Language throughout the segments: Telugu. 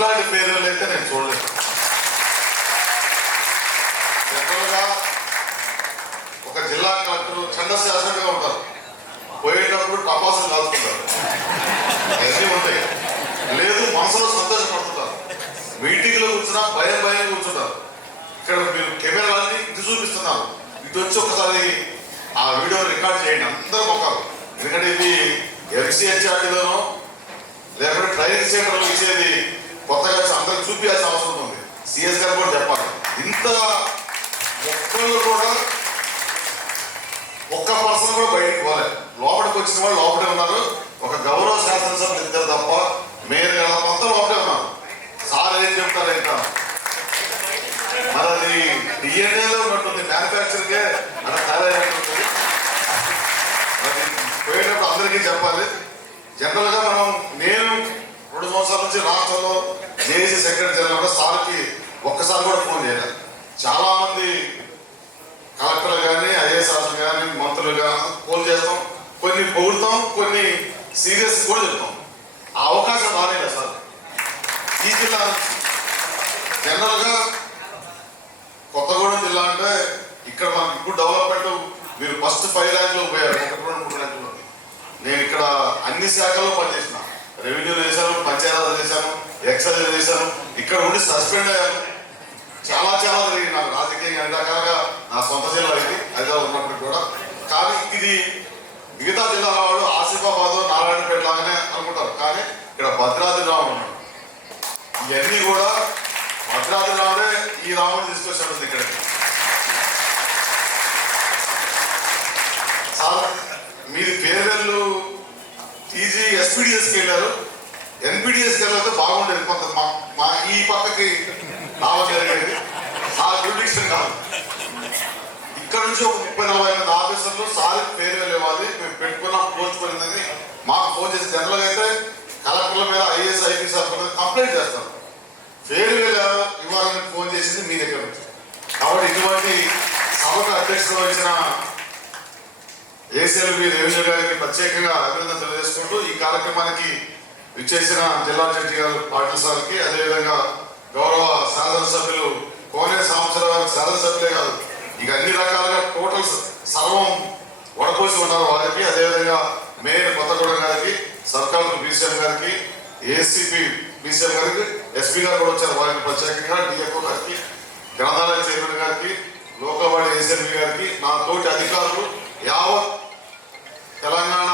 ఇట్లాంటి పేర్లు అయితే నేను చూడలేదు. జనరల్గా ఒక జిల్లా కలెక్టర్ చండశాసనగా ఉంటారు, పోయేటప్పుడు టపాసులు కాల్చుకుంటారు, అన్నీ ఉంటాయి. లేదు మనసులో సంతోషపడుతుంటారు, మీటింగ్లో కూర్చున్నా భయం కూర్చుంటారు. ఇక్కడ మీరు కెమెరాలన్నీ ఇటు చూపిస్తున్నారు, ఇటు వచ్చి ఒకసారి ఆ వీడియో రికార్డ్ చేయండి అందరూ మొక్కలు. ఎందుకంటే ఇది ఎంసీహెచ్ఆర్టీలోనో లేకపోతే ట్రైనింగ్ సెంటర్లో ఇచ్చేది కొత్తగా అందరికి చూపించాల్సిన అవసరం ఉంది. సిఎస్ గారు కూడా చెప్పాలి. ఇంత ఒక్కళ్ళు కూడా ఒక్క పర్సన్ కూడా బయటికి పోలేదు. లోపలికి వచ్చిన వాళ్ళు లోపలే ఉన్నారు. ఒక గౌరవ శాసనసభ్యులు ఇద్దరు తప్ప మేయర్ గారు మొత్తం లోపలే ఉన్నారు. సార్ ఏం చెప్తారు ఇంకా మరి అది డిఎన్ఏలో ఉన్నట్టుంది, మ్యానుఫ్యాక్చరింగే అలా తయారైనట్టుంది. అది పోయేటప్పుడు అందరికీ చెప్పాలి. జనరల్గా నేను 2 సంవత్సరాల నుంచి రాష్ట్రంలో జేఏసీ సెక్రటరీ జనరల్ సార్కి ఒక్కసారి కూడా ఫోన్ చేయలేదు. చాలా మంది కలెక్టర్లు కానీ ఐఏఎస్ ఆఫీసర్లు కానీ మంత్రులు కానీ ఫోన్ చేస్తాం, కొన్ని పొగుడుతాం, కొన్ని సీరియస్ కూడా చెప్తాం. ఆ అవకాశం రాలేదు సార్. ఈ జిల్లా జనరల్గా కొత్తగూడెం జిల్లా అంటే ఇక్కడ మనకి ఇప్పుడు డెవలప్మెంట్, మీరు ఫస్ట్ 5 ర్యాంకులో పోయారు, 1-2-3 ర్యాంకులు. నేను ఇక్కడ అన్ని శాఖల్లో పనిచేసిన, రెవెన్యూలో చేశాను, పంచాయతీరాజ్ చేశాను, ఎక్సైజ్ చేశాను. ఇక్కడ ఉండి సస్పెండ్ అయ్యాను. చాలా జరిగింది నాకు రాజకీయంగా అన్ని రకాలుగా. నా సొంత జిల్లా ఇది, హైదరాబాద్ ఉన్నప్పటికి కూడా. కానీ ఇది మిగతా జిల్లాల వాళ్ళు ఆసిఫాబాద్, నారాయణపేట లాగానే అనుకుంటారు, కానీ ఇక్కడ భద్రాద్రి రాముడు ఉన్నాడు. ఇవన్నీ కూడా భద్రాద్రి రాముడే ఈ రాముడు తీసుకొచ్చాడు ఇక్కడికి. సార్ మీరు పేర్వెల్లు టీజీ ఎస్పీడిఎస్కి వెళ్ళారు, ఎన్పీడిఎస్కి వెళ్ళితే బాగుండేది. కొంత మా ఈ పక్కకి రావడం జరిగేది. ఆ జ్యూడిక్షన్ కాదు. ఇక్కడ నుంచి ఒక 30-40 మంది ఆఫీసర్లు సార్ పేర్వెల్ ఇవ్వాలి, మేము పెట్టుకున్నాం, పోల్చుకునేదని మాకు ఫోన్ చేసి జనరల్గా అయితే కలెక్టర్ల మీద ఐఏఎస్ ఐపీఎస్ ఆఫీసర్ కంప్లైంట్ చేస్తారు. పేర్వెల్ ఇవ్వాలని ఫోన్ చేసింది మీ దగ్గర నుంచి. కాబట్టి ఇటువంటి సభకు అధ్యక్షత వహించిన ఏసీఎల్బీ రెవెన్యూ గారికి ప్రత్యేకంగా అభినందన తెలియజేసుకుంటూ ఈ కార్యక్రమానికి విచ్చేసిన జిల్లా జడ్జి గారు పాటిల్ సార్కి, అదేవిధంగా గౌరవ శాసనసభ్యులు కోనే సంవత్సరాల శాసనసభ్యులే కాదు, ఇక అన్ని రకాలుగా టోటల్ సర్వం వడపోసి ఉన్నారు వారికి, అదేవిధంగా మేయర్ కొత్తగూడెం గారికి, సర్కార్ బీసీఎం గారికి, ఏసీపీ బీసీఎం గారికి, ఎస్పీ గారు కూడా వచ్చారు, వారికి ప్రత్యేకంగా డిఎఫ్ఓ గారికి, గ్రంథాలయ చైర్మన్ గారికి, లోకవాడి ఏసీఎల్బీ గారికి, నా తోటి అధికారులు, యావత్ తెలంగాణ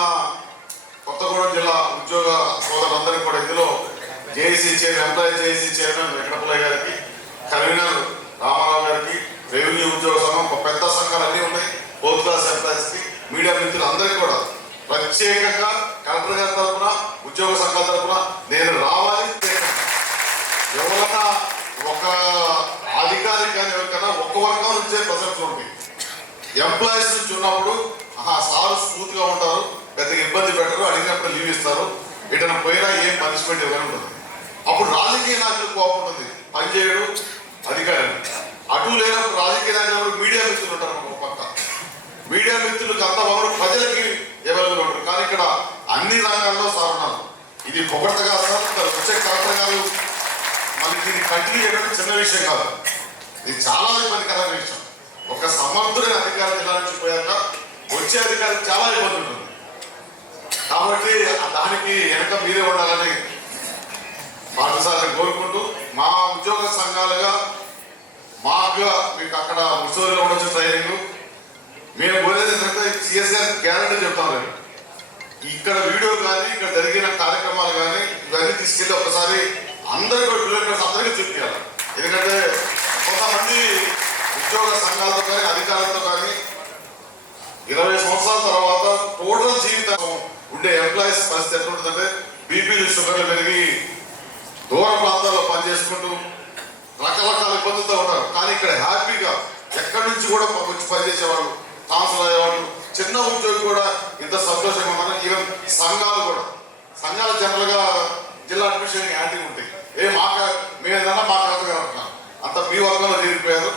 కొత్తగూడెం జిల్లా ఉద్యోగ సోదరులందరికీ కూడా, ఇందులో JAC chairman, employee JAC chairman Venkatapallaiah గారికి, కన్వీనర్ రామారావు గారికి, రెవెన్యూ ఉద్యోగ సంఘం పెద్ద సంఘాలు అన్నీ ఉన్నాయి, 4th క్లాస్ ఎంప్లాయీస్కి, మీడియా మిత్రులు అందరికీ కూడా ప్రత్యేకంగా కలెక్టర్ గారి తరఫున, ఉద్యోగ సంఘాల తరఫున నేను రావాలి. ఎవరైనా ఒక అధికారి కానీ ఎవరికైనా ఒక్క వర్గం నుంచే ప్రశంసలు ఉంటాయి. ఎంప్లాయీస్ నుంచి ఉన్నప్పుడు సారు స్మూత్గా ఉంటారు, పెద్దగా ఇబ్బంది పెట్టరు, అడిగినప్పుడు లీవ్ ఇస్తారు, ఎటైనా పోయినా ఏం పనిష్మెంట్ ఇవ్వని ఉంటుంది. అప్పుడు రాజకీయ నాయకులు కోపం ఉంటుంది, పనిచేయడు అధికారి. అటు లేనప్పుడు రాజకీయ నాయకులు మీడియా మిత్రులు ఉంటారు. ఒక పక్క మీడియా మిత్రులకు అంత బాగుండు, ప్రజలకి అవైలబుల్ ఉంటారు. కానీ ఇక్కడ అన్ని రంగాల్లో సార్ ఉన్నారు. ఇది పొగడతగా సార్ వచ్చే కలెక్టర్ గారు మనకి దీన్ని కంటిన్యూ చేయడం చిన్న విషయం కాదు, ఇది చాలా ఇబ్బందికరమైన విషయం. ఒక సమర్థుడైన అధికారి జిల్లా నుంచి పోయాక వచ్చే అధికారికి చాలా ఇబ్బంది ఉంటుంది. కాబట్టి దానికి వెనక మీరే ఉండాలని పాఠశాలని కోరుకుంటూ, మా ఉద్యోగ సంఘాలుగా మాకుగా మీకు అక్కడ ముసూరులో ఉండొచ్చు ట్రైనింగ్, మేము పోయేది ఏంటంటే సిఎస్ గారి గ్యారంటీ చెప్తాం. రేపు ఇక్కడ వీడియో కానీ ఇక్కడ జరిగిన కార్యక్రమాలు కానీ ఇవన్నీ తీసుకెళ్ళి ఒకసారి అందరికీ పిల్లలు అందరికీ చూపించాలి. ఎందుకంటే కొంతమంది ఉద్యోగ సంఘాలతో కానీ అధికారులతో కానీ 20 సంవత్సరాల తర్వాత టోటల్ జీవితం ఉండే ఎంప్లాయీస్ పరిస్థితి ఎట్లుంటుందంటే బీపీలు, షుగర్లు పెరిగి దూర ప్రాంతాల్లో పనిచేసుకుంటూ రకరకాల ఇబ్బందులతో ఉంటారు. కానీ ఇక్కడ హ్యాపీగా ఎక్కడి నుంచి కూడా వచ్చి పనిచేసేవాళ్ళు, ట్రాన్స్ఫర్ అయ్యేవాళ్ళు, చిన్న ఉద్యోగి కూడా ఇంత సంతోషంగా ఉన్నారు. ఈవెన్ సంఘాలు కూడా, సంఘాలు జనరల్గా జిల్లా అడ్మినిస్ట్రేషన్ యాంటీ ఉంటాయి. మేమేదన్నా మా కలెక్టర్ అంటున్నాం, అంత మీ వర్గంలో చేరిపోయారు.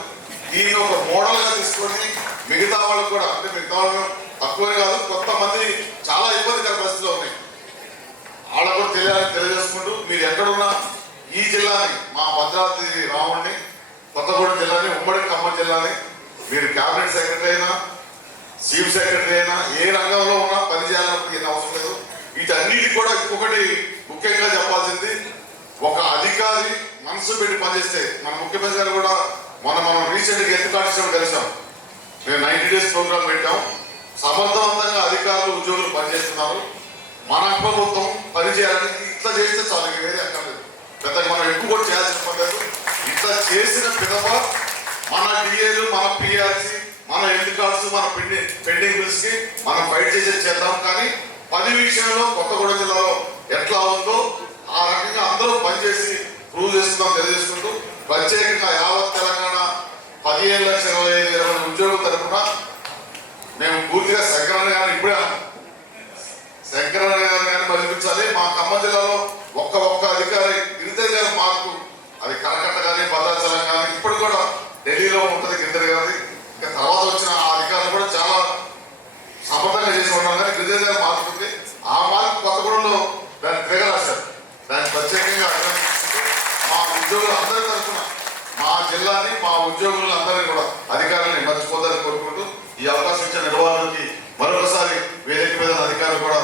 దీన్ని ఒక మోడల్గా తీసుకొని మిగతా వాళ్ళు కూడా, అంటే మిగతా వాళ్ళు తక్కువే కాదు, కొంతమంది చాలా ఇబ్బందికర పరిస్థితులు ఉన్నాయి, వాళ్ళకు కూడా తెలియాలని తెలియజేసుకుంటూ, మీరు ఎక్కడున్నా ఈ జిల్లాని మా భద్రాద్రి రావుణ్ణి, కొత్తగూడెం జిల్లాని, ఉమ్మడి ఖమ్మం జిల్లాని మీరు క్యాబినెట్ సెక్రటరీ అయినా, చీఫ్ సెక్రటరీ అయినా, ఏ రంగంలో ఉన్నా పని చేయాలన్నప్పుడు ఏం అవసరం లేదు. వీటన్నిటికి కూడా ఇంకొకటి ముఖ్యంగా చెప్పాల్సింది, ఒక అధికారి మనసు పెట్టి పనిచేస్తే, మన ముఖ్యమంత్రి గారు కూడా మనం రీసెంట్గా ఎత్తు కాటించడం కలిసాం. మేము 90 డేస్ ప్రోగ్రామ్ పెట్టాం. సమర్థవంతంగా అధికారులు, ఉద్యోగులు పనిచేస్తున్నారు. మన ప్రభుత్వం పనిచేయాలని ఇట్లా చేస్తే చాలు, ఇక వేరే అక్కర్లేదు. పెద్దగా మనం ఎక్కువ కూడా చేయాల్సిన పర్లేదు. ఇట్లా చేసిన పిదప మన డిఏలు, మన పిఆర్సి, మన హెల్త్ కార్డ్స్, మన పెండింగ్ బిల్స్ కి మనం ఫైట్ చేద్దాం. కానీ పని విషయంలో కొత్తగూడెం జిల్లాలో ఎట్లా ఉందో ఆ రకంగా అందరూ పనిచేసి ప్రూవ్ చేసుకుందాం తెలియజేసుకుంటూ, ప్రత్యేకంగా యావత్ తెలంగాణ 15,25,000 ఉద్యోగుల తరఫున మేము పూర్తిగా శంకరన్న గారిని ఇప్పుడే శంకరన్న గారిని మలిపించాలి. మా ఖమ్మం జిల్లాలో ఒక్క అధికారి గిరిధర్ గారి మార్పు, అది కరకట్ట కానీ భద్రాచలం కానీ ఇప్పుడు కూడా ఢిల్లీలో ఉంటుంది గిరిధర్ గారి. ఇంకా తర్వాత వచ్చిన ఆ అధికారులు కూడా చాలా సమర్థంగా చేసి ఉన్నాం. కానీ గిరిధర్ గారి మార్పు ఉంది. ఆ మార్పు కొత్తగూడెంలో దాన్ని తిరగరాశారు. దాన్ని ప్రత్యేకంగా అభినందించుకుంటూ మా ఉద్యోగులు అందరి తరఫున మా జిల్లాని, మా ఉద్యోగులను అందరినీ కూడా అధికారులని మర్చిపోతారని కోరుకుంటూ ఈ అవకాశం ఇచ్చిన నిర్వహణకి మరొకసారి వేదిక మీద అధికారులు కూడా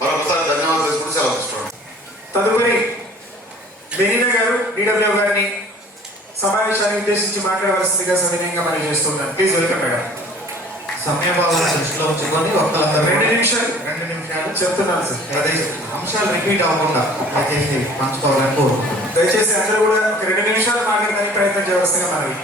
మరొకసారి ధన్యవాదాలు తెలుసుకుంటూ సెలవు తీసుకోండి. తదుపరి బెనీనా గారు డిడబ్ల్యూ గారిని సమావేశాన్ని ఉద్దేశించి మాట్లాడవలసిందిగా సవినయంగా మనం చేస్తున్నాను. Please welcome madam. సమయభావాన్ని దృష్టిలో ఉంచుకొని ఒక 2 నిమిషాలు చెప్తున్నాను సార్. అదే అంశాలు రిపీట్ అవ్వకుండా దయచేసి పంచుకోవాలని కోరుకుంటున్నాను. దయచేసి అందరూ కూడా 2 నిమిషాలు మాట్లాడడానికి ప్రయత్నం చేయవలసిందిగా మనవి.